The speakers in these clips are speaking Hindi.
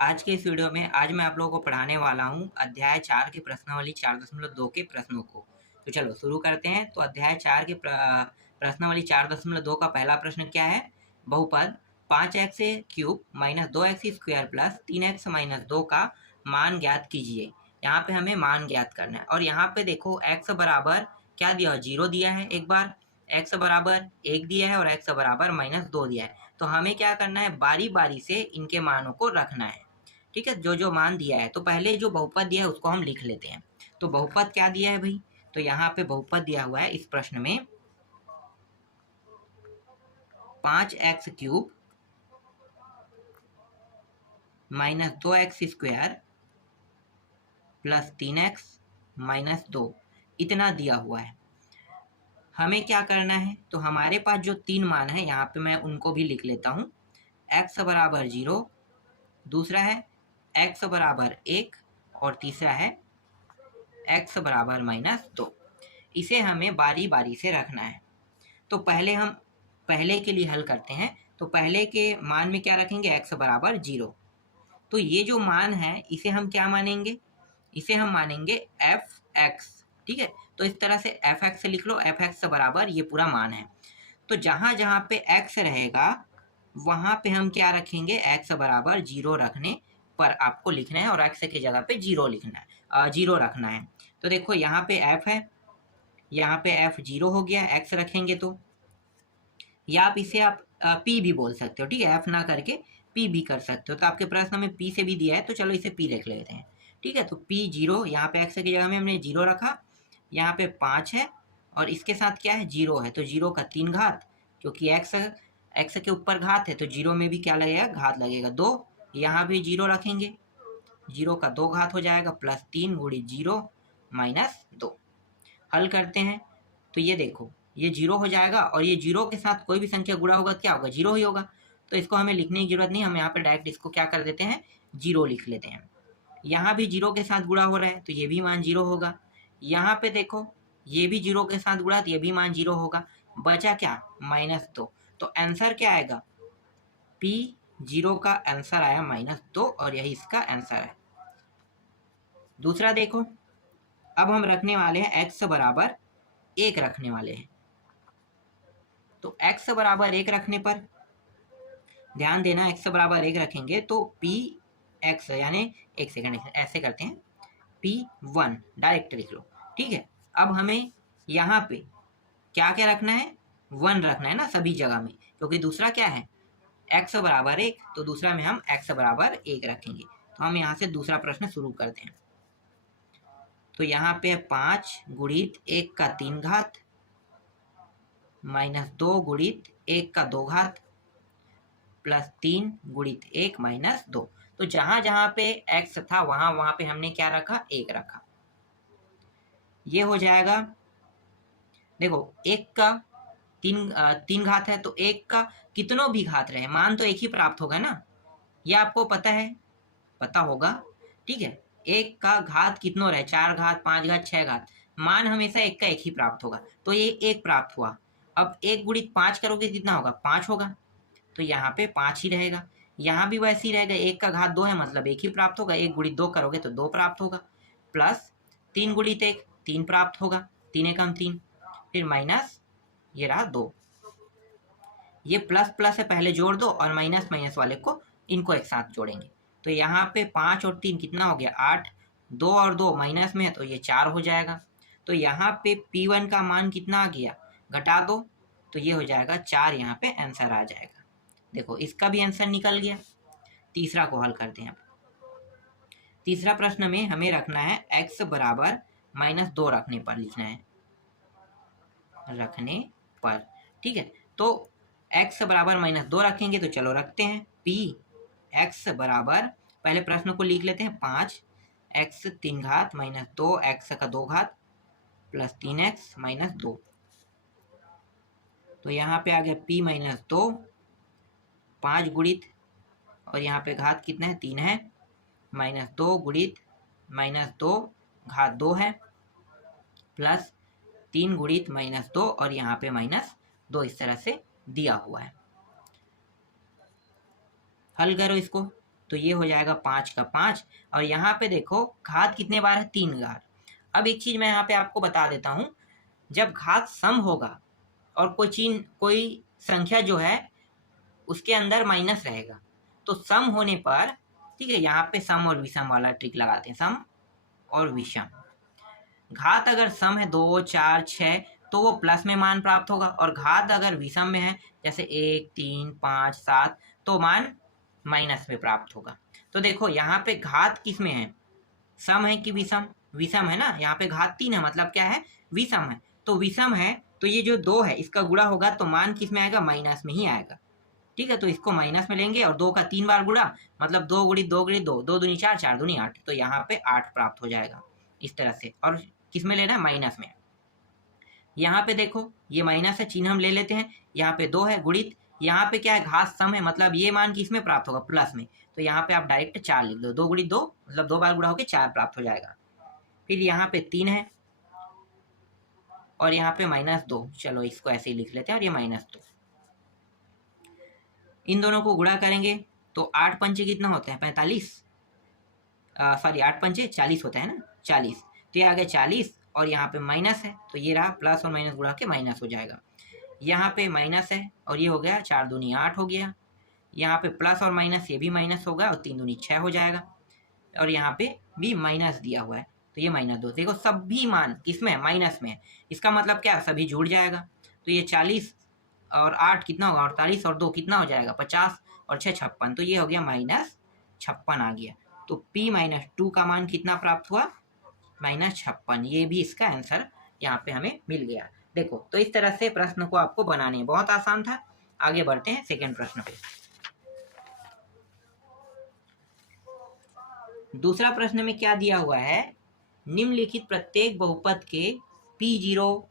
आज के इस वीडियो में आज मैं आप लोगों को पढ़ाने वाला हूँ अध्याय 4 के प्रश्नावली 4.2 के प्रश्नों को। तो चलो शुरू करते हैं। तो अध्याय 4 के प्रश्नावली 4.2 का पहला प्रश्न क्या है? बहुपद 5x cube minus 2x square plus 3x minus 2 का मान ज्ञात कीजिए। यहाँ पे हमें मान ज्ञात करना है और यहाँ पे देखो x बराबर क्या दिया है? 0 दिया है एक बार, x बराबर 1 दिया है और x बराबर माइनस 2 दिया है। तो हमें क्या करना है? बारी बारी से इनके मानों को रखना है। ठीक है, जो जो मान दिया है। तो पहले जो बहुपद दिया है उसको हम लिख लेते हैं। तो बहुपद क्या दिया है भाई? तो यहाँ पे बहुपद दिया हुआ है इस प्रश्न में 5x cube minus 2x square plus 3x minus 2 इतना दिया हुआ है। हमें क्या करना है? तो हमारे पास जो तीन मान है यहाँ पे मैं उनको भी लिख लेता हूँ। x बराबर 0, दूसरा है x बराबर 1 और तीसरा है x बराबर माइनस 2। इसे हमें बारी बारी से रखना है। तो पहले हम पहले के लिए हल करते हैं। तो पहले के मान में क्या रखेंगे? x बराबर 0। तो ये जो मान है इसे हम क्या मानेंगे? इसे हम मानेंगे f(x). ठीक है, तो इस तरह से f(x) लिख लो। f(x) बराबर ये पूरा मान है। तो जहाँ जहाँ पे x रहेगा वहाँ पे हम क्या रखेंगे? x बराबर 0 रखने पर आपको लिखना है और x की जगह पे 0 लिखना है, 0 रखना है। तो देखो यहाँ पे f है, यहाँ पे f 0 हो गया, x रखेंगे तो, या आप इसे आप p भी बोल सकते हो। ठीक है, f ना करके p भी कर सकते हो। तो आपके प्रश्न में p से भी दिया है तो चलो इसे p लिख लेते हैं। ठीक है, तो p 0, यहाँ पे x की जगह में हमने 0 रखा, यहाँ पे 5 है और इसके साथ क्या है? 0 है। तो 0 का 3 घात, क्योंकि x के ऊपर घात है तो 0 में भी क्या लगेगा? घात लगेगा 2। यहाँ भी 0 रखेंगे, 0 का 2 घात हो जाएगा प्लस 3 गुणी 0 माइनस 2। हल करते हैं तो ये देखो ये 0 हो जाएगा और ये 0 के साथ कोई भी संख्या गुणा होगा क्या होगा? 0 ही होगा। तो इसको हमें लिखने की जरूरत नहीं, हम यहाँ पे डायरेक्ट इसको क्या कर देते हैं? 0 लिख लेते हैं। यहाँ भी 0 के साथ गुणा हो रहा है तो ये भी मान 0 होगा। यहाँ पे देखो ये भी 0 के साथ गुणा तो ये भी मान 0 होगा। बचा क्या? माइनस 2। तो आंसर क्या आएगा? P0 का आंसर आया -2 और यही इसका आंसर है। दूसरा देखो, अब हम रखने वाले हैं x बराबर 1 रखने वाले हैं। तो x बराबर 1 रखने पर ध्यान देना, x बराबर 1 रखेंगे तो px, यानी एक सेकंड ऐसे करते हैं, p1 डायरेक्ट लिख लो। ठीक है, अब हमें यहाँ पे क्या क्या रखना है? 1 रखना है ना सभी जगह में, क्योंकि दूसरा क्या है? x बराबर 1, तो दूसरा में हम x बराबर 1 रखेंगे। तो हम यहाँ से दूसरा प्रश्न शुरू करते हैं। तो यहाँ पे 5 गुणित 1 का 3 घात माइनस 2 गुणित 1 का 2 घात प्लस 3 गुणित 1 माइनस 2। तो जहां जहां पे x था वहां वहां पे हमने क्या रखा? 1 रखा। ये हो जाएगा, देखो 1 का 3 घात है तो 1 का कितनों भी घात रहे मान तो एक ही प्राप्त होगा ना, ये आपको पता है, पता होगा। ठीक है, 1 का घात कितनों रहे? 4 घात, 5 घात, 6 घात, मान हमेशा 1 का 1 ही प्राप्त होगा। तो ये 1 प्राप्त हुआ। अब 1 गुणित 5 करोगे कितना होगा? 5 होगा। तो यहाँ पे 5 ही रहेगा। यहाँ भी वैसे ही रहेगा, 1 का घात 2 है मतलब 1 ही प्राप्त होगा। 1 गुणित 2 करोगे तो 2 प्राप्त होगा, प्लस 3 गुणित 1 3 प्राप्त होगा, 3 एकम 3, फिर माइनस ये रहा 2। ये प्लस प्लस है, पहले जोड़ दो और माइनस माइनस वाले को इनको एक साथ जोड़ेंगे। तो यहाँ पे 5 और 3 कितना हो गया? 8। 2 और 2 माइनस में है तो ये 4 हो जाएगा। तो यहाँ पे P1 का मान कितना आ गया? घटा दो तो ये हो जाएगा 4, यहाँ पे आंसर आ जाएगा। देखो इसका भी आंसर निकल गया। तीसरा को हल करते हैं। तीसरा प्रश्न में हमें रखना है x बराबर -2 रखने पर लिखना है, रखने पर। ठीक है, तो x बराबर -2 रखेंगे तो चलो रखते हैं। p x बराबर, पहले प्रश्न को लिख लेते हैं, 5x 3 घात माइनस 2x का 2 घात प्लस 3x माइनस 2। तो यहाँ पे आ गया p -2, 5 गुणित और यहाँ पे घात कितना है? 3 है, -2 गुणित -2 घात 2 है प्लस 3 गुणित -2 और यहाँ पे -2, इस तरह से दिया हुआ है। हल करो इसको। तो ये हो जाएगा 5 का 5। और यहाँ पे देखो घात कितने बार है, 3 बार। अब एक चीज़ मैं यहाँ पे आपको बता देता हूँ, जब घात सम होगा और कोई संख्या जो है उसके अंदर माइनस रहेगा, तो सम होने पर, ठीक है, यहाँ पे सम और विषम वाला ट्रिक लगाते हैं, सम और विषम। घात अगर सम है 2, 4, 6 तो वो प्लस में मान प्राप्त होगा, और घात अगर विषम में है जैसे 1, 3, 5, 7 तो मान माइनस में प्राप्त होगा। तो देखो यहाँ पे घात किस में है, सम है कि विषम, विषम है ना, यहाँ पे घात 3 है मतलब क्या है, विषम है। तो विषम है तो ये जो 2 है इसका गुणा होगा तो मान किस में आएगा, माइनस में ही आएगा। ठीक है, तो इसको माइनस में लेंगे और 2 का 3 बार गुणा, मतलब 2 गुणित 2 गुणित 2, 2 दूनी 4, 4 दूनी 8, तो यहाँ पे 8 प्राप्त हो जाएगा इस तरह से। और किस में लेना है, माइनस में। यहाँ पे देखो ये माइनस है, चिन्ह हम ले लेते हैं, यहाँ पे 2 है गुणित, यहाँ पे क्या है, घात सम है मतलब ये मान किस में प्राप्त होगा, प्लस में, तो यहाँ पे आप डायरेक्ट 4 लिख दो, 2 गुणित 2 मतलब 2 बार गुणा होकर 4 प्राप्त हो जाएगा। फिर यहाँ पे 3 है और यहाँ पे -2, चलो इसको ऐसे ही लिख लेते हैं, और ये -2। इन दोनों को गुणा करेंगे तो 8 पंचे कितना होता है, 45, सॉरी 8 पंचे 40 होता है ना, 40, तो ये आ गया 40, और यहाँ पे माइनस है तो ये रहा प्लस और माइनस गुणा के माइनस हो जाएगा। यहाँ पे माइनस है और ये हो गया 4 दूनी 8 हो गया, यहाँ पे प्लस और माइनस ये भी माइनस होगा और 3 दूनी 6 हो जाएगा, और यहाँ पे भी माइनस दिया हुआ है तो ये -2। देखो सभी मान किसमें, माइनस में है, इसका मतलब क्या, सभी जुड़ जाएगा। तो ये 40 और 8 कितना होगा, 48, और 2 कितना हो जाएगा, 50, और 6 56, तो ये हो गया -56 आ गया। तो P-2 का मान कितना प्राप्त हुआ, -56। ये भी इसका आंसर यहाँ पे हमें मिल गया। देखो तो इस तरह से प्रश्न को आपको बनाने हैं, बहुत आसान था। आगे बढ़ते हैं सेकेंड प्रश्न पे। दूसरा प्रश्न में क्या दिया हुआ है, निम्नलिखित प्रत्येक बहुपद के P0,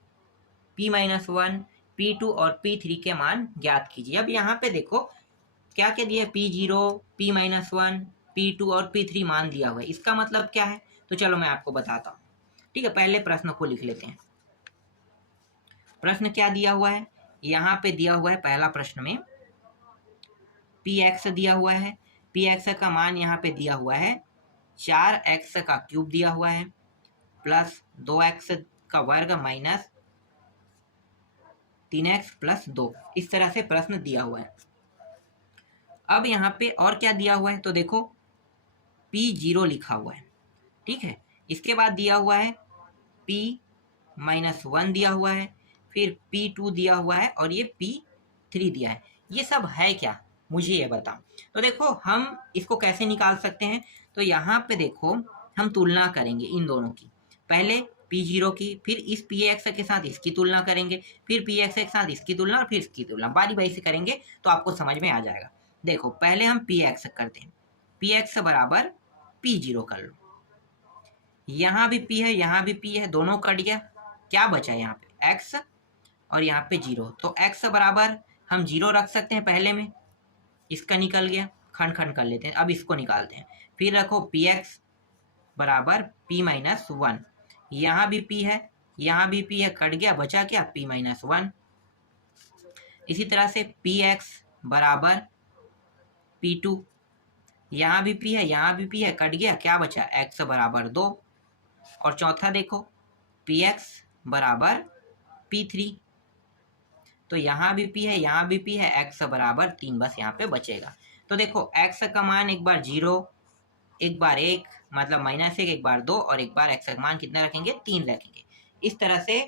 P-1, P2 और P3 के मान ज्ञात कीजिए। अब यहाँ पे देखो क्या क्या दिया है, P0, P-1, P2 और P3 मान दिया हुआ है, इसका मतलब क्या है, तो चलो मैं आपको बताता हूँ। ठीक है, पहले प्रश्न को लिख लेते हैं। प्रश्न क्या दिया हुआ है, यहाँ पे दिया हुआ है पहला प्रश्न में Px दिया हुआ है, Px का मान यहाँ पे दिया हुआ है 4x का क्यूब दिया हुआ है प्लस 2x का वर्ग माइनस 3x प्लस 2, इस तरह से प्रश्न दिया हुआ है। अब यहाँ पे और क्या दिया हुआ है, तो देखो P0 लिखा हुआ है, ठीक है, इसके बाद दिया हुआ है P-1 दिया हुआ है, फिर P2 दिया हुआ है और ये P3 दिया है। ये सब है क्या, मुझे ये बताओ। तो देखो हम इसको कैसे निकाल सकते हैं, तो यहाँ पे देखो हम तुलना करेंगे इन दोनों की, पहले P0 की, फिर इस Px के साथ इसकी तुलना करेंगे, फिर Px के साथ इसकी तुलना, और फिर इसकी तुलना, बारी बारी से करेंगे तो आपको समझ में आ जाएगा। देखो पहले हम Px करते हैं, Px बराबर P0 कर लो, यहाँ भी P है यहाँ भी P है, दोनों कट गया, क्या बचा यहाँ पे x और यहाँ पे 0, तो x बराबर हम 0 रख सकते हैं पहले में, इसका निकल गया, खंड खंड कर लेते हैं। अब इसको निकालते हैं, फिर रखो Px बराबर P-1, यहाँ भी P है यहाँ भी P है, कट गया, बचा क्या P-1। इसी तरह से Px बराबर P2, यहाँ भी P है यहाँ भी P है, कट गया, क्या बचा x बराबर 2। और चौथा देखो Px बराबर P3, तो यहाँ भी P है यहाँ भी P है, x बराबर 3, बस यहाँ पे बचेगा। तो देखो x का मान एक बार 0, एक बार 1 मतलब -1, एक बार 2, और एक बार x का मान कितना रखेंगे, 3 रखेंगे। इस तरह से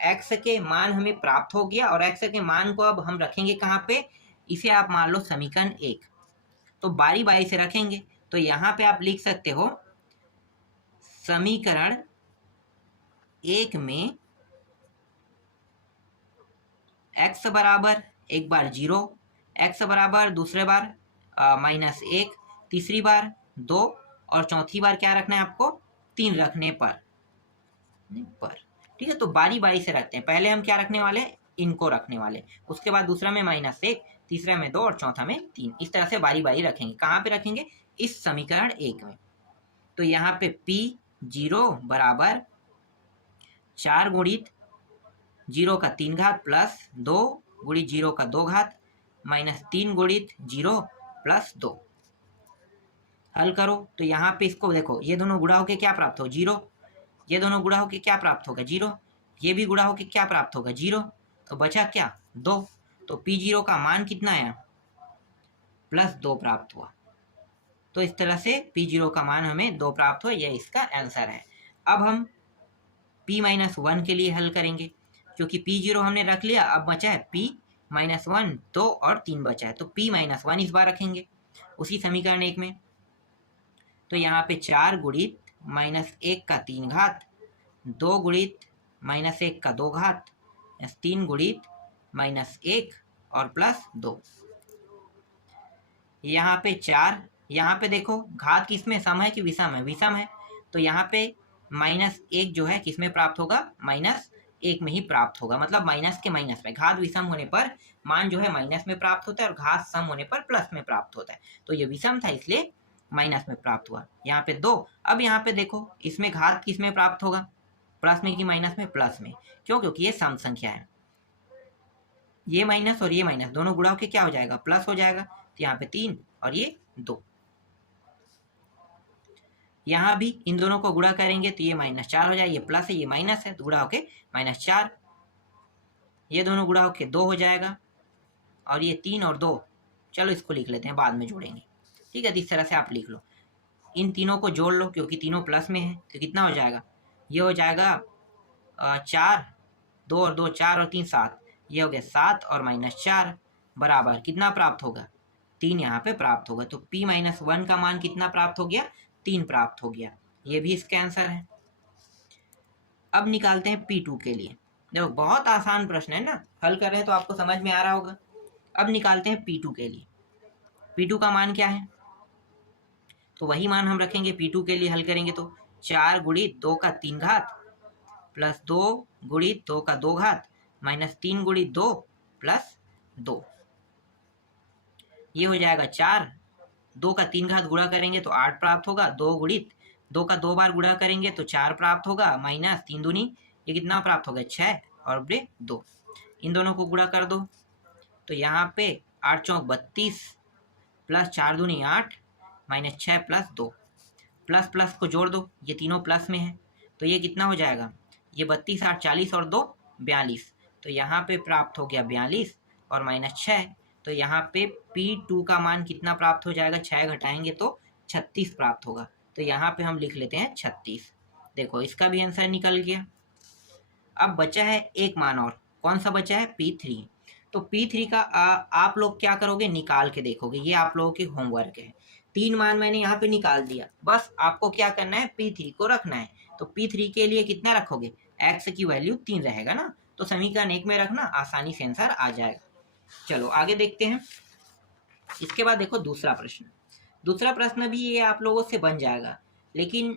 x के मान हमें प्राप्त हो गया, और x के मान को अब हम रखेंगे कहाँ पे, इसे आप मान लो समीकरण 1, तो बारी बारी से रखेंगे। तो यहाँ पे आप लिख सकते हो समीकरण 1 में x बराबर एक बार 0, x बराबर दूसरे बार -1, तीसरी बार 2, और चौथी बार क्या रखना है आपको, 3 रखने पर। ठीक है, तो बारी बारी से रखते हैं, पहले हम क्या रखने वाले, इनको रखने वाले, उसके बाद दूसरा में -1, तीसरा में 2 और चौथा में 3, इस तरह से बारी बारी रखेंगे। कहाँ पे रखेंगे, इस समीकरण 1 में। तो यहाँ पे P0 बराबर 4 गुणित 0 का 3 घात प्लस 2 गुणित 0 का 2 घात माइनस 3 गुणित 0 प्लस 2। हल करो तो यहाँ पे इसको देखो, ये दोनों गुणा होके क्या प्राप्त हो, 0। ये दोनों गुणा होके क्या प्राप्त होगा, 0। ये भी गुणा होके क्या प्राप्त होगा, 0। तो बचा क्या, 2। तो P0 का मान कितना आया, +2 प्राप्त हुआ। तो इस तरह से P0 का मान हमें 2 प्राप्त हुआ, यह इसका आंसर है। अब हम P-1 के लिए हल करेंगे, क्योंकि P0 हमने रख लिया, अब बचा है P-1, 2 और 3 बचा है, तो P-1 इस बार रखेंगे उसी समीकरण 1 में। तो यहाँ पे 4 गुणित -1 का 3 घात, 2 गुणित -1 का 2 घात, 3 गुणित -1 और +2। यहाँ पे 4, यहाँ पे देखो घात किसमें, सम है कि विषम है, विषम है। तो यहाँ पे -1 जो है किसमें प्राप्त होगा, -1 में ही प्राप्त होगा, मतलब माइनस के माइनस में। घात विषम होने पर मान जो है माइनस में प्राप्त होता है और घात सम होने पर प्लस में प्राप्त होता है। तो ये विषम था इसलिए माइनस में प्राप्त हुआ। यहाँ पे 2। अब यहाँ पे देखो इसमें घात किसमें प्राप्त होगा, प्लस में कि माइनस में, प्लस में। क्यों, क्योंकि ये सम संख्या है। ये माइनस और ये माइनस दोनों गुणा होकर क्या हो जाएगा, प्लस हो जाएगा। तो यहाँ पे 3 और ये 2। यहाँ भी इन दोनों को गुणा करेंगे तो ये -4 हो जाएगा, ये प्लस है ये माइनस है, तो गुणा होके -4। ये दोनों गुणा होके 2 हो जाएगा और ये 3 और 2, चलो इसको लिख लेते हैं, बाद में जोड़ेंगे। ठीक है, तो इस तरह से आप लिख लो। इन तीनों को जोड़ लो क्योंकि तीनों प्लस में है, तो कितना हो जाएगा, ये हो जाएगा 4, 2 और 2 4 और 3 7, ये हो गया 7 और -4 बराबर कितना प्राप्त होगा, 3 यहाँ पे प्राप्त होगा। तो P-1 का मान कितना प्राप्त हो गया, 3 प्राप्त हो गया। ये भी इसका आंसर है। अब निकालते हैं P2 के लिए। देखो बहुत आसान प्रश्न है ना, हल कर रहे हैं तो आपको समझ में आ रहा होगा। अब निकालते हैं P2 के लिए। P2 का मान क्या है, तो वही मान हम रखेंगे P2 के लिए। हल करेंगे तो 4 गुणित 2 का 3 घात प्लस 2 गुणित 2 का 2 घात -3 गुणित 2 प्लस 2, ये हो जाएगा 4। 2 का 3 घात गुणा करेंगे तो 8 प्राप्त होगा। 2 गुणित 2 का 2 बार गुणा करेंगे तो 4 प्राप्त होगा, माइनस 3 दूनी ये कितना प्राप्त होगा, 6 और बड़े 2। इन दोनों को गुणा कर दो तो यहाँ पे 8 चौक 32 प्लस 4 दूनी 8 -6 प्लस 2, प्लस प्लस को जोड़ दो, ये तीनों प्लस में है तो ये कितना हो जाएगा, ये 32 8 40 और 2 42। तो यहाँ पे प्राप्त हो गया 42 और -6। तो यहाँ पे P2 का मान कितना प्राप्त हो जाएगा, 6 घटाएंगे तो 36 प्राप्त होगा। तो यहाँ पे हम लिख लेते हैं 36। देखो इसका भी आंसर निकल गया। अब बचा है एक मान और, कौन सा बचा है, P3। तो P3 का आप लोग क्या करोगे, निकाल के देखोगे, ये आप लोगों की होमवर्क है। 3 मान मैंने यहाँ पे निकाल दिया, बस आपको क्या करना है, P3 को रखना है। तो P3 के लिए कितना रखोगे, x की वैल्यू 3 रहेगा ना, तो समीकरण 1 में रखना, आसानी से आंसर आ जाएगा। चलो आगे देखते हैं। इसके बाद देखो दूसरा प्रश्न। दूसरा प्रश्न भी ये आप लोगों से बन जाएगा, लेकिन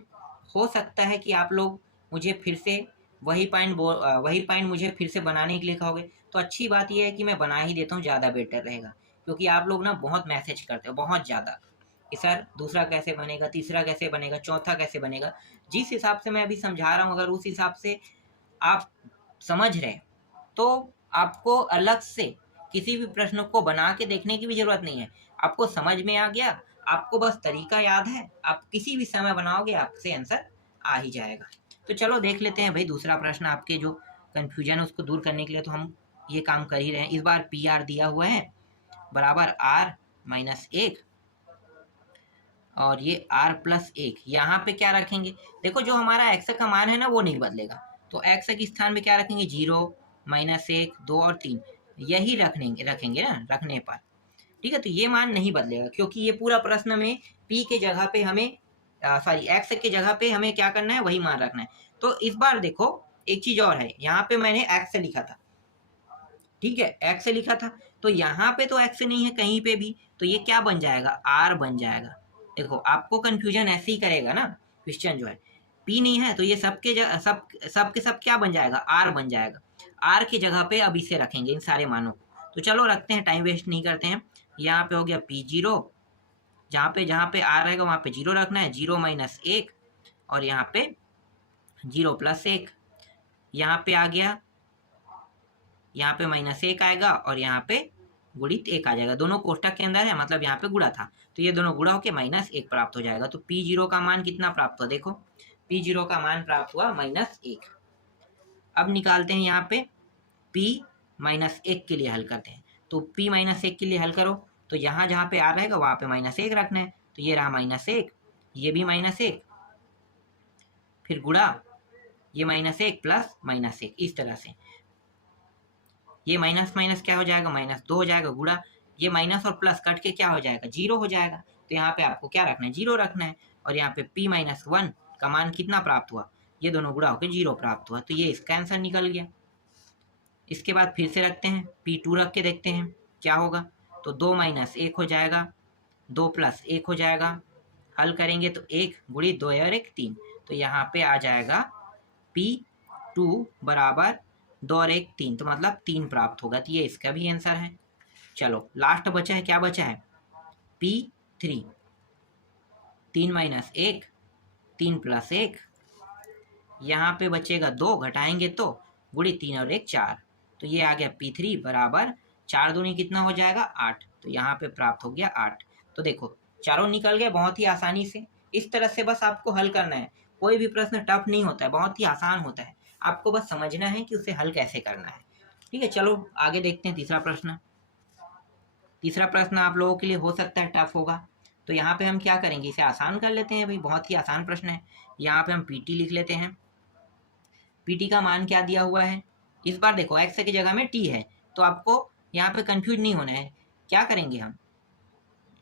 हो सकता है कि आप लोग मुझे फिर से वही पॉइंट मुझे फिर से बनाने के लिए कहोगे। तो अच्छी बात यह है कि मैं बना ही देता हूँ, ज़्यादा बेटर रहेगा। क्योंकि आप लोग ना बहुत मैसेज करते हो, बहुत ज़्यादा, कि सर दूसरा कैसे बनेगा, तीसरा कैसे बनेगा, चौथा कैसे बनेगा। जिस हिसाब से मैं अभी समझा रहा हूँ, अगर उस हिसाब से आप समझ रहे तो आपको अलग से किसी भी प्रश्न को बना के देखने की भी जरूरत नहीं है। आपको समझ में आ गया, आपको बस तरीका याद है, आप किसी भी समय बनाओगे आपसे आंसर आ ही जाएगा। तो चलो देख लेते हैं भाई दूसरा प्रश्न। आपके जो कन्फ्यूजन है उसको दूर करने के लिए तो हम ये काम कर ही रहे हैं। इस बार PR दिया हुआ है बराबर R-1 और ये R+1। यहाँ पे क्या रखेंगे, देखो जो हमारा x का मान है ना वो नहीं बदलेगा, तो x के स्थान में क्या रखेंगे, 0, -1, 2 और 3, यही रखेंगे ना रखने पर। ठीक है, तो ये मान नहीं बदलेगा क्योंकि ये पूरा प्रश्न में p के जगह पे हमें x के जगह पे हमें क्या करना है, वही मान रखना है। तो इस बार देखो एक चीज और है, यहाँ पे मैंने x लिखा था, ठीक है, x लिखा था, तो यहाँ पे तो x नहीं है कहीं पे भी, तो ये क्या बन जाएगा, R बन जाएगा। देखो आपको कंफ्यूजन ऐसे ही करेगा ना क्वेश्चन जो है, P नहीं है तो ये सब क्या बन जाएगा, R बन जाएगा। R की जगह पे अब इसे रखेंगे इन सारे मानों को। तो चलो रखते हैं, टाइम वेस्ट नहीं करते हैं। यहाँ पे हो गया P0, जहाँ पे R रहेगा वहाँ पे 0 रखना है, 0 - 1 और यहाँ पे 0 + 1। यहाँ पे आ गया, यहाँ पे -1 आएगा और यहाँ पे गुणित 1 आ जाएगा, दोनों कोष्टक के अंदर है मतलब यहाँ पे गुणा था, तो ये दोनों गुणा होके -1 प्राप्त हो जाएगा। तो P0 का मान कितना प्राप्त हुआ, देखो P0 का मान प्राप्त हुआ -1। अब निकालते हैं यहाँ पे P -1 के लिए हल करते हैं। तो P -1 के लिए हल करो तो यहाँ जहाँ पे R रहेगा वहाँ पे -1 रखना है, तो ये रहा -1, ये भी -1, फिर गुणा ये -1 प्लस -1, इस तरह से ये माइनस माइनस क्या हो जाएगा, -2 हो जाएगा, गुणा ये माइनस और प्लस कट के क्या हो जाएगा, 0 हो जाएगा। तो यहाँ पे आपको क्या रखना है, 0 रखना है। और यहाँ पे P -1 का मान कितना प्राप्त हुआ, ये दोनों गुणा होकर 0 प्राप्त हुआ, तो ये इसका आंसर निकल गया। इसके बाद फिर से रखते हैं, P2 रख के देखते हैं क्या होगा। तो 2 - 1 हो जाएगा, 2 + 1 हो जाएगा, हल करेंगे तो 1 गुणित 2 और 1 3, तो यहाँ पे आ जाएगा P2 बराबर 2 और 1 3, तो मतलब 3 प्राप्त होगा। तो ये इसका भी आंसर है। चलो लास्ट बचा है, क्या बचा है, P3, 3 - 1 3 + 1, यहाँ पे बचेगा 2, घटाएंगे तो गुणित 3 और 1 4, तो ये आ गया P3 बराबर 4 दूनी कितना हो जाएगा 8, तो यहाँ पे प्राप्त हो गया 8। तो देखो चारों निकल गए बहुत ही आसानी से। इस तरह से बस आपको हल करना है, कोई भी प्रश्न टफ नहीं होता है, बहुत ही आसान होता है, आपको बस समझना है कि उसे हल कैसे करना है। ठीक है, चलो आगे देखते हैं तीसरा प्रश्न। तीसरा प्रश्न आप लोगों के लिए हो सकता है टफ होगा, तो यहाँ पे हम क्या करेंगे, इसे आसान कर लेते हैं भाई, बहुत ही आसान प्रश्न है। यहाँ पे हम PT लिख लेते हैं। PT का मान क्या दिया हुआ है, इस बार देखो x की जगह में t है, तो आपको यहाँ पे कंफ्यूज नहीं होना है। क्या करेंगे हम,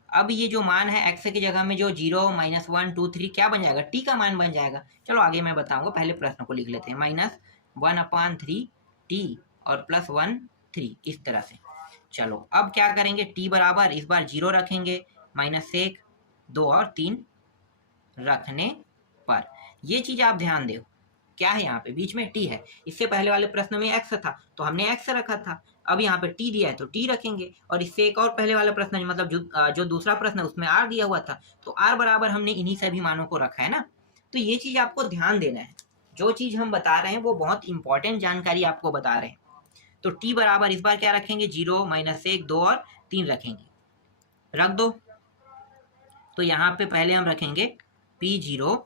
अब ये जो मान है x की जगह में जो 0 -1 2 3 क्या बन जाएगा, t का मान बन जाएगा। चलो आगे मैं बताऊंगा, पहले प्रश्न को लिख लेते हैं, -1/3 t और +1 3, इस तरह से। चलो अब क्या करेंगे, t बराबर इस बार 0 रखेंगे, -1 2 और 3 रखने पर ये चीज आप ध्यान दो, क्या है यहाँ पे बीच में t है, इससे पहले वाले प्रश्न में x था तो हमने x रखा था, अब यहाँ पे t दिया है तो t रखेंगे। और इससे एक और पहले वाला प्रश्न मतलब जो दूसरा प्रश्न है उसमें r दिया हुआ था, तो r बराबर हमने इन्हीं सभी मानों को रखा है ना। तो ये चीज आपको ध्यान देना है, जो चीज हम बता रहे हैं वो बहुत इंपॉर्टेंट जानकारी आपको बता रहे हैं। तो t बराबर इस बार क्या रखेंगे, 0 -1 2 और 3 रखेंगे, रख दो। तो यहाँ पे पहले हम रखेंगे P0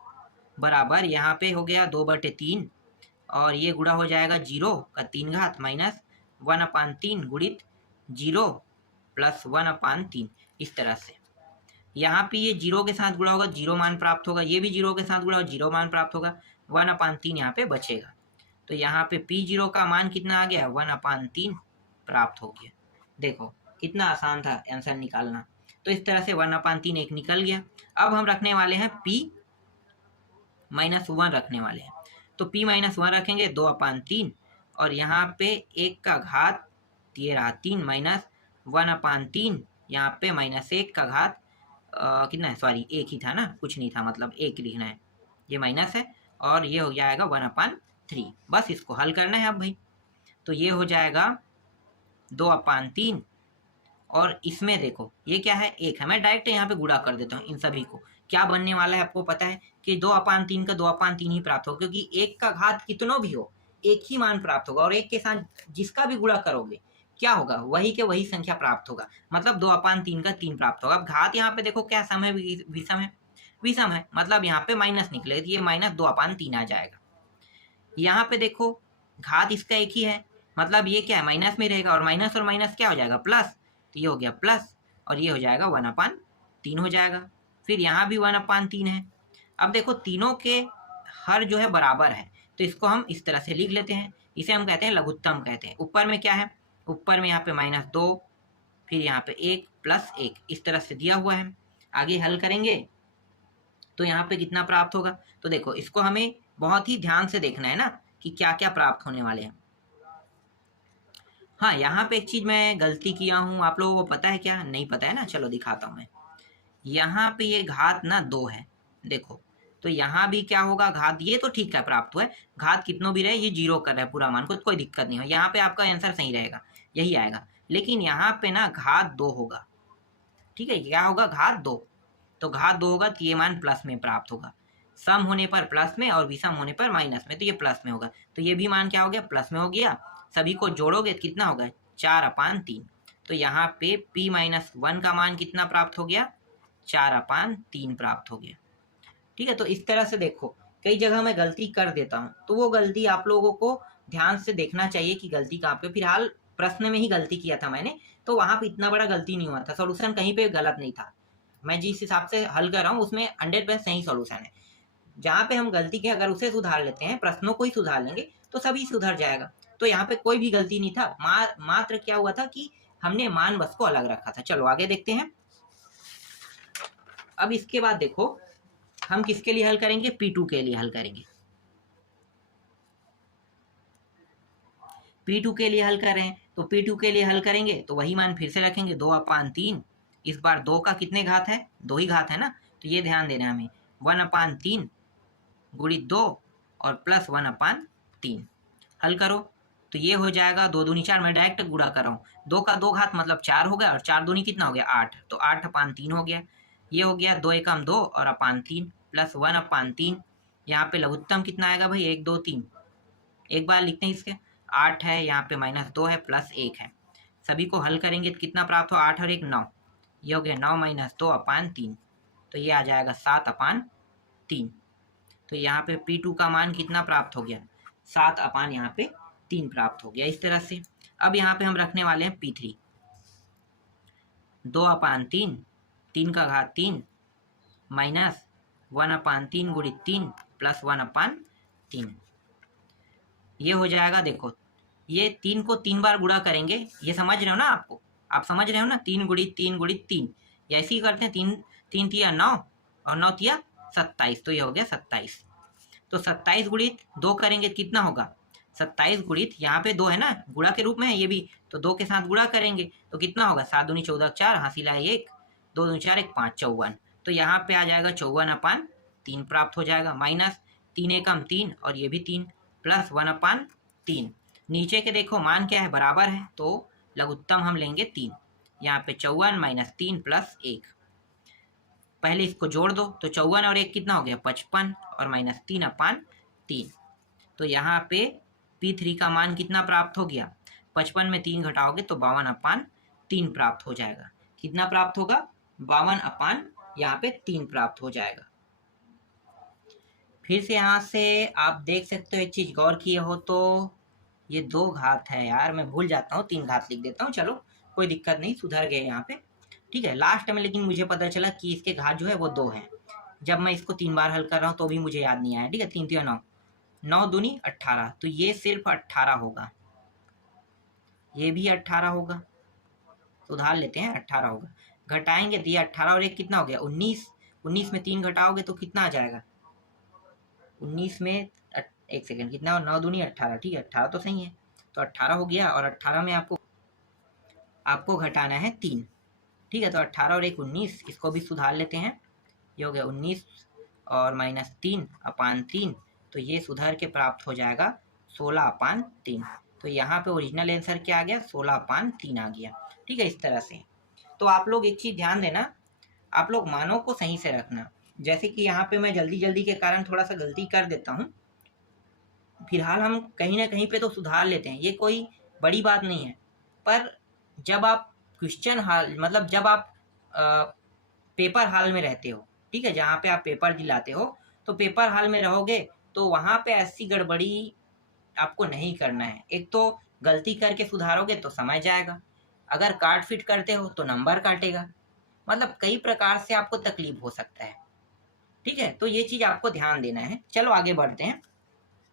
बराबर, यहाँ पे हो गया 2/3 और ये गुणा हो जाएगा 0 का 3 घात -1/3 गुणित 0 + 1/3, इस तरह से। यहाँ पे ये 0 के साथ गुणा होगा, 0 मान प्राप्त होगा, ये भी 0 के साथ गुणा होगा, 0 मान प्राप्त होगा, 1/3 यहाँ पे बचेगा। तो यहाँ पे P0 का मान कितना आ गया, 1/3 प्राप्त हो गया। देखो कितना आसान था आंसर निकालना। तो इस तरह से 1/3 एक निकल गया। अब हम रखने वाले हैं P -1 रखने वाले हैं, तो P -1 रखेंगे 2/3 और यहाँ पे 1 का घात ये रहा 3 -1/3, यहाँ पे -1 का घात कितना है, सॉरी 1 ही था ना, कुछ नहीं था, मतलब 1 लिखना है, ये माइनस है और ये हो जाएगा 1/3। बस इसको हल करना है अब भाई। तो ये हो जाएगा 2/3 और इसमें देखो ये क्या है, 1 है, मैं डायरेक्ट यहाँ पे गुणा कर देता हूँ इन सभी को। क्या बनने वाला है आपको पता है कि 2/3 का 2/3 ही प्राप्त होगा, क्योंकि 1 का घात कितनों भी हो 1 ही मान प्राप्त होगा, और 1 के साथ जिसका भी गुणा करोगे क्या होगा, वही के वही संख्या प्राप्त होगा, मतलब 2/3 का 3 प्राप्त होगा। अब घात यहाँ पे देखो क्या सम है, विषम है, विषम है, मतलब यहाँ पे माइनस निकले, ये -2/3 आ जाएगा। यहाँ पे देखो घात इसका 1 ही है, मतलब ये क्या है, माइनस में रहेगा, और माइनस क्या हो जाएगा, प्लस, तो ये हो गया प्लस और ये हो जाएगा 1/3 हो जाएगा। फिर यहाँ भी 1/3 है। अब देखो तीनों के हर जो है बराबर है, तो इसको हम इस तरह से लिख लेते हैं, इसे हम कहते हैं लघुत्तम कहते हैं। ऊपर में क्या है, ऊपर में यहाँ पे -2 फिर यहाँ पे 1 + 1 इस तरह से दिया हुआ है। आगे हल करेंगे तो यहाँ पे कितना प्राप्त होगा, तो देखो इसको हमें बहुत ही ध्यान से देखना है ना कि क्या क्या प्राप्त होने वाले हैं। हाँ यहाँ पे एक चीज मैं गलती किया हूँ, आप लोगों को पता है क्या, नहीं पता है ना, चलो दिखाता हूँ मैं। यहाँ पे ये घात ना 2 है, देखो तो यहाँ भी क्या होगा, घात ये तो ठीक है प्राप्त हुआ है, घात कितनों भी रहे ये 0 कर रहा है पूरा मान को, कोई दिक्कत नहीं हो, यहाँ पे आपका आंसर सही रहेगा, यही आएगा। लेकिन यहाँ पे ना घात 2 होगा, ठीक है, क्या होगा, घात 2, तो घात 2 होगा तो ये मान प्लस में प्राप्त होगा, सम होने पर प्लस में और विषम होने पर माइनस में, तो ये प्लस में होगा, तो ये भी मान क्या हो गया, प्लस में हो गया। सभी को जोड़ोगे तो कितना होगा, 4/3, तो यहाँ पे p-1 का मान कितना प्राप्त हो गया, 4/3 प्राप्त हो गया। ठीक है, तो इस तरह से देखो कई जगह मैं गलती कर देता हूँ, तो वो गलती आप लोगों को ध्यान से देखना चाहिए कि गलती कहाँ पे। फिलहाल प्रश्न में ही गलती किया था मैंने, तो वहां पे इतना बड़ा गलती नहीं हुआ था, सॉल्यूशन कहीं पे गलत नहीं था। मैं जिस हिसाब से हल कर रहा हूँ उसमें 100% सही सॉल्यूशन है। जहाँ पे हम गलती के अगर उसे सुधार लेते हैं, प्रश्नों को ही सुधार लेंगे तो सभी सुधर जाएगा। तो यहाँ पे कोई भी गलती नहीं था, मात्र क्या हुआ था कि हमने मान बस को अलग रखा था। चलो आगे देखते हैं। अब इसके बाद देखो हम किसके लिए हल करेंगे, P2 के लिए हल करेंगे। P2 के लिए हल कर रहे हैं, तो P2 के लिए हल करेंगे तो वही मान फिर से रखेंगे, 2/3। इस बार 2 का कितने घात है, 2 ही घात है ना, तो ये ध्यान देना हमें, 1/3 गुणित 2 और प्लस 1/3। हल करो तो ये हो जाएगा 2 दूनी 4, मैं डायरेक्ट गुणा कर रहा हूँ। 2 का 2 घात मतलब 4 हो गया, और 4 दूनी कितना हो गया, 8, तो 8/3 हो गया। ये हो गया 2 एकम 2 और /3 प्लस 1/3। यहाँ पे लघुत्तम कितना आएगा भाई, 1 2 3, एक बार लिखते हैं इसके, 8 है, यहाँ पे -2 है, प्लस 1 है। सभी को हल करेंगे तो कितना प्राप्त हो, 8 और 1 9, ये हो गया 9 - 2/3, तो ये आ जाएगा 7/3। तो यहाँ पे P2 का मान कितना प्राप्त हो गया, 7/, यहाँ पे 3 प्राप्त हो गया। इस तरह से अब यहाँ पे हम रखने वाले हैं P3, 2/3, 3 का घात 3 माइनस 1/3 गुणित 3 प्लस 1/3। ये हो जाएगा, देखो ये 3 को 3 बार गुणा करेंगे, ये समझ रहे हो ना, आप समझ रहे हो ना, 3 गुणित 3 गुणित 3, या ऐसे ही करते हैं, 3 तिया 9 और 9 तिया 27, तो ये हो गया 27। तो 27 गुणित 2 करेंगे कितना होगा, 27 गुणित, यहाँ पे 2 है ना, गुणा के रूप में है ये भी, तो 2 के साथ गुणा करेंगे तो कितना होगा, 7 दूनी 14 4, हासिल आए 1, 2 दूनी 4 1 5 54, तो यहाँ पे आ जाएगा 54/3 प्राप्त हो जाएगा, माइनस 3 एकम 3 और ये भी 3 प्लस 1/3। नीचे के देखो मान क्या है, बराबर है, तो लघुत्तम हम लेंगे 3, यहाँ पे 54 - 3 प्लस 1। पहले इसको जोड़ दो तो 54 और 1 कितना हो गया, 55 और -3/3। तो यहाँ पे P3 का मान कितना प्राप्त हो गया, 55 में 3 घटाओगे तो 52/3 प्राप्त हो जाएगा। कितना प्राप्त होगा, 52 यहाँ पे 3 प्राप्त हो जाएगा। फिर से यहाँ से आप देख सकते हो, एक चीज गौर किए हो तो ये 2 घात है यार, मैं भूल जाता हूँ, 3 घात लिख देता हूँ, चलो कोई दिक्कत नहीं, सुधर गए यहाँ पे। ठीक है, लास्ट में लेकिन मुझे पता चला कि इसके घात जो है वो 2 है, जब मैं इसको 3 बार हल कर रहा हूँ तो भी मुझे याद नहीं आया। ठीक है, 3 3 9, 9 दूनी 18, तो ये सिर्फ 18 होगा, ये भी 18 होगा, सुधार लेते हैं, 18 होगा। घटाएंगे तो ये 18 और 1 कितना हो गया, 19, 19 में 3 घटाओगे तो कितना आ जाएगा, 19 में एक सेकंड, कितना, 9 दूनी 18, ठीक है 18 तो सही है, तो 18 हो गया, और 18 में आपको घटाना है 3। ठीक है, तो 18 और 1 19, इसको भी सुधार लेते हैं, ये हो गया 19 और -3/3, तो ये सुधार के प्राप्त हो जाएगा 16/3। तो यहाँ पे ओरिजिनल आंसर क्या आ गया, 16/3 आ गया। ठीक है, इस तरह से। तो आप लोग एक चीज़ ध्यान देना, आप लोग मानों को सही से रखना। जैसे कि यहाँ पे मैं जल्दी के कारण थोड़ा सा गलती कर देता हूँ, फिलहाल हम कहीं ना कहीं पे तो सुधार लेते हैं, ये कोई बड़ी बात नहीं है, पर जब आप क्वेश्चन हॉल, मतलब जब आप पेपर हॉल में रहते हो, ठीक है, जहाँ पे आप पेपर दिलाते हो, तो पेपर हॉल में रहोगे तो वहाँ पे ऐसी गड़बड़ी आपको नहीं करना है। एक तो गलती करके सुधारोगे तो समय जाएगा, अगर काट फिट करते हो तो नंबर काटेगा, मतलब कई प्रकार से आपको तकलीफ हो सकता है। ठीक है, तो ये चीज़ आपको ध्यान देना है। चलो आगे बढ़ते हैं।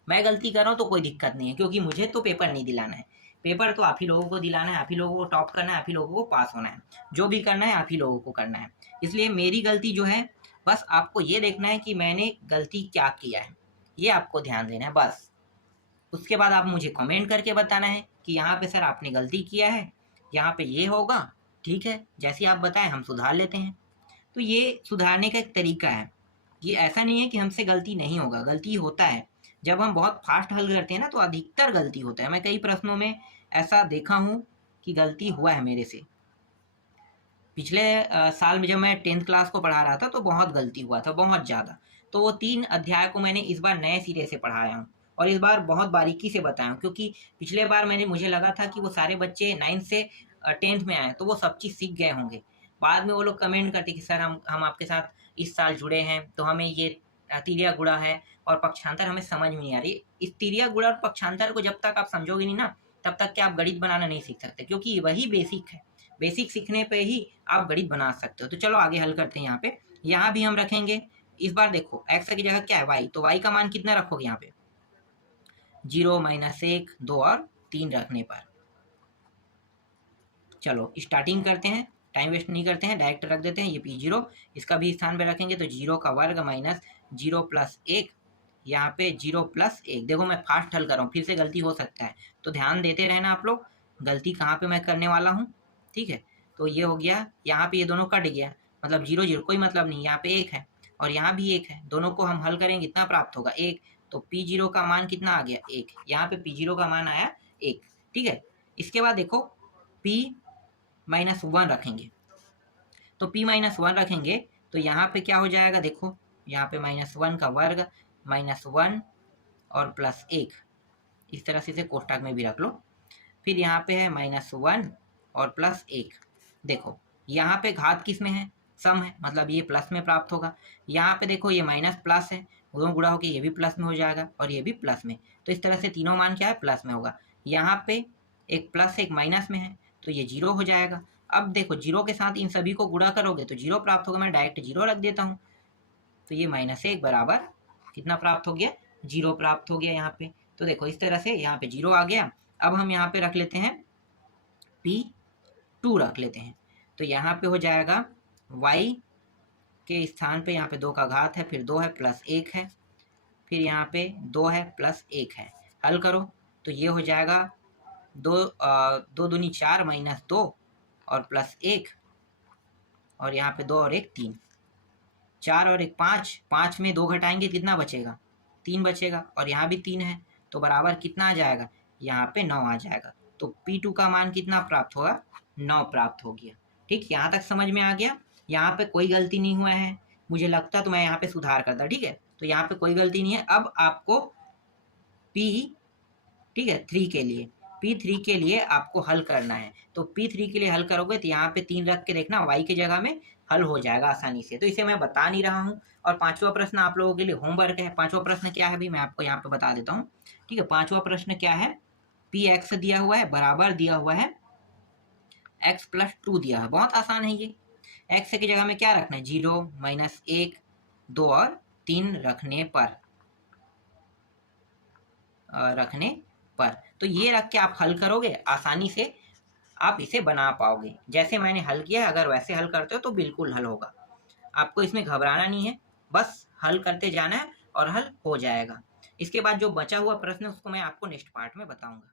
मैं गलती कर रहा हूँ तो कोई दिक्कत नहीं है, क्योंकि मुझे तो पेपर नहीं दिलाना है, पेपर तो आप ही लोगों को दिलाना है, आप ही लोगों को टॉप करना है, आप ही लोगों को पास होना है, जो भी करना है आप ही लोगों को करना है। इसलिए मेरी गलती जो है, बस आपको ये देखना है कि मैंने गलती क्या किया है, ये आपको ध्यान देना है बस। उसके बाद आप मुझे कमेंट करके बताना है कि यहाँ पे सर आपने गलती किया है, यहाँ पे ये होगा, ठीक है, जैसे आप बताएं हम सुधार लेते हैं। तो ये सुधारने का एक तरीका है, ये ऐसा नहीं है कि हमसे गलती नहीं होगा, गलती होता है। जब हम बहुत फास्ट हल करते हैं ना तो अधिकतर गलती होता है, मैं कई प्रश्नों में ऐसा देखा हूँ कि गलती हुआ है मेरे से। पिछले साल में जब मैं 10th क्लास को पढ़ा रहा था तो बहुत गलती हुआ था, बहुत ज़्यादा। तो वो 3 अध्याय को मैंने इस बार नए सिरे से पढ़ाया हूँ, और इस बार बहुत बारीकी से बताया हूँ, क्योंकि पिछले बार मुझे लगा था कि वो सारे बच्चे 9th से 10th में आए तो वो सब चीज़ सीख गए होंगे। बाद में वो लोग कमेंट करते कि सर हम आपके साथ इस साल जुड़े हैं, तो हमें ये तिर्या गुणा है और पक्षांतर हमें समझ में नहीं आ रही। इस तिर्या गुणा और पक्षांतर को जब तक आप समझोगे नहीं ना, तब तक कि आप गणित बनाना नहीं सीख सकते, क्योंकि वही बेसिक है। बेसिक सीखने पे ही आप गणित बना सकते हो। तो चलो आगे हल करते हैं। यहाँ पे यहाँ भी हम रखेंगे, इस बार देखो x की जगह क्या है y, तो y का मान कितना रखोगे यहाँ पे 0, -1, 2 और 3 रखने पर। चलो स्टार्टिंग करते हैं, टाइम वेस्ट नहीं करते हैं, डायरेक्ट रख देते हैं। ये P0 इसका भी स्थान पे रखेंगे तो 0 का वर्ग माइनस 0 + 1, यहाँ पे 0 + 1। देखो मैं फास्ट हल कर रहा हूँ, फिर से गलती हो सकता है, तो ध्यान देते रहना आप लोग गलती कहाँ पे मैं करने वाला हूँ। ठीक है, तो ये हो गया, यहाँ पे ये दोनों कट गया, मतलब 0 0 कोई मतलब नहीं, यहाँ पे 1 है और यहाँ भी 1 है, दोनों को हम हल करेंगे कितना प्राप्त होगा 1। तो P0 का मान कितना आ गया 1, यहाँ पे P0 का मान आया 1। ठीक है, इसके बाद देखो P-1 रखेंगे, तो P-1 रखेंगे तो यहाँ पे क्या हो जाएगा, देखो यहाँ पे -1 का वर्ग -1 और +1, इस तरह से इसे कोष्ठक में भी रख लो। फिर यहाँ पे है -1 और +1। देखो यहाँ पे घात किस में है, सम है, मतलब ये प्लस में प्राप्त होगा। यहाँ पे देखो ये माइनस प्लस है, दोनों गुणा होकर ये भी प्लस में हो जाएगा और ये भी प्लस में, तो इस तरह से तीनों मान क्या है प्लस में होगा। यहाँ पे एक प्लस एक माइनस में है तो ये 0 हो जाएगा। अब देखो 0 के साथ इन सभी को गुणा करोगे तो 0 प्राप्त होगा, मैं डायरेक्ट 0 रख देता हूँ, तो ये -1 बराबर कितना प्राप्त हो गया 0 प्राप्त हो गया यहाँ पे। तो देखो इस तरह से यहाँ पे 0 आ गया। अब हम यहाँ पे रख लेते हैं P2 रख लेते हैं, तो यहाँ पे हो जाएगा y के स्थान पे यहाँ पे 2 का घात है, फिर 2 है +1 है, फिर यहाँ पे 2 है +1 है। हल करो तो ये हो जाएगा 2 दूनी 4 -2 और +1, और यहाँ पे 2 और 1 3, 4 और 1 5, 5 में 2 घटाएंगे कितना बचेगा 3 बचेगा, और यहाँ भी 3 है तो बराबर कितना आ जाएगा यहाँ पे 9 आ जाएगा। तो P2 का मान कितना प्राप्त होगा 9 प्राप्त हो गया। ठीक, यहाँ तक समझ में आ गया, यहाँ पे कोई गलती नहीं हुआ है, मुझे लगता तो मैं यहाँ पे सुधार करता। ठीक है, तो यहाँ पे कोई गलती नहीं है। अब आपको ठीक है 3 के लिए P3 के लिए आपको हल करना है, तो P3 के लिए हल करोगे तो यहाँ पे 3 रख के देखना y की जगह में हल हो जाएगा आसानी से। तो इसे मैं बता नहीं रहा हूँ। और 5वां प्रश्न आप लोगों के लिए होमवर्क है। 5वां प्रश्न क्या है भी मैं आपको यहाँ पे बता देता हूँ। ठीक है, 5वां प्रश्न क्या है, Px दिया हुआ है बराबर दिया हुआ है x + 2 दिया है। बहुत आसान है ये। x की जगह में क्या रखना है 0, -1, 2 और 3 रखने पर तो ये रख के आप हल करोगे आसानी से, आप इसे बना पाओगे। जैसे मैंने हल किया अगर वैसे हल करते हो तो बिल्कुल हल होगा। आपको इसमें घबराना नहीं है, बस हल करते जाना है और हल हो जाएगा। इसके बाद जो बचा हुआ प्रश्न है उसको मैं आपको नेक्स्ट पार्ट में बताऊंगा।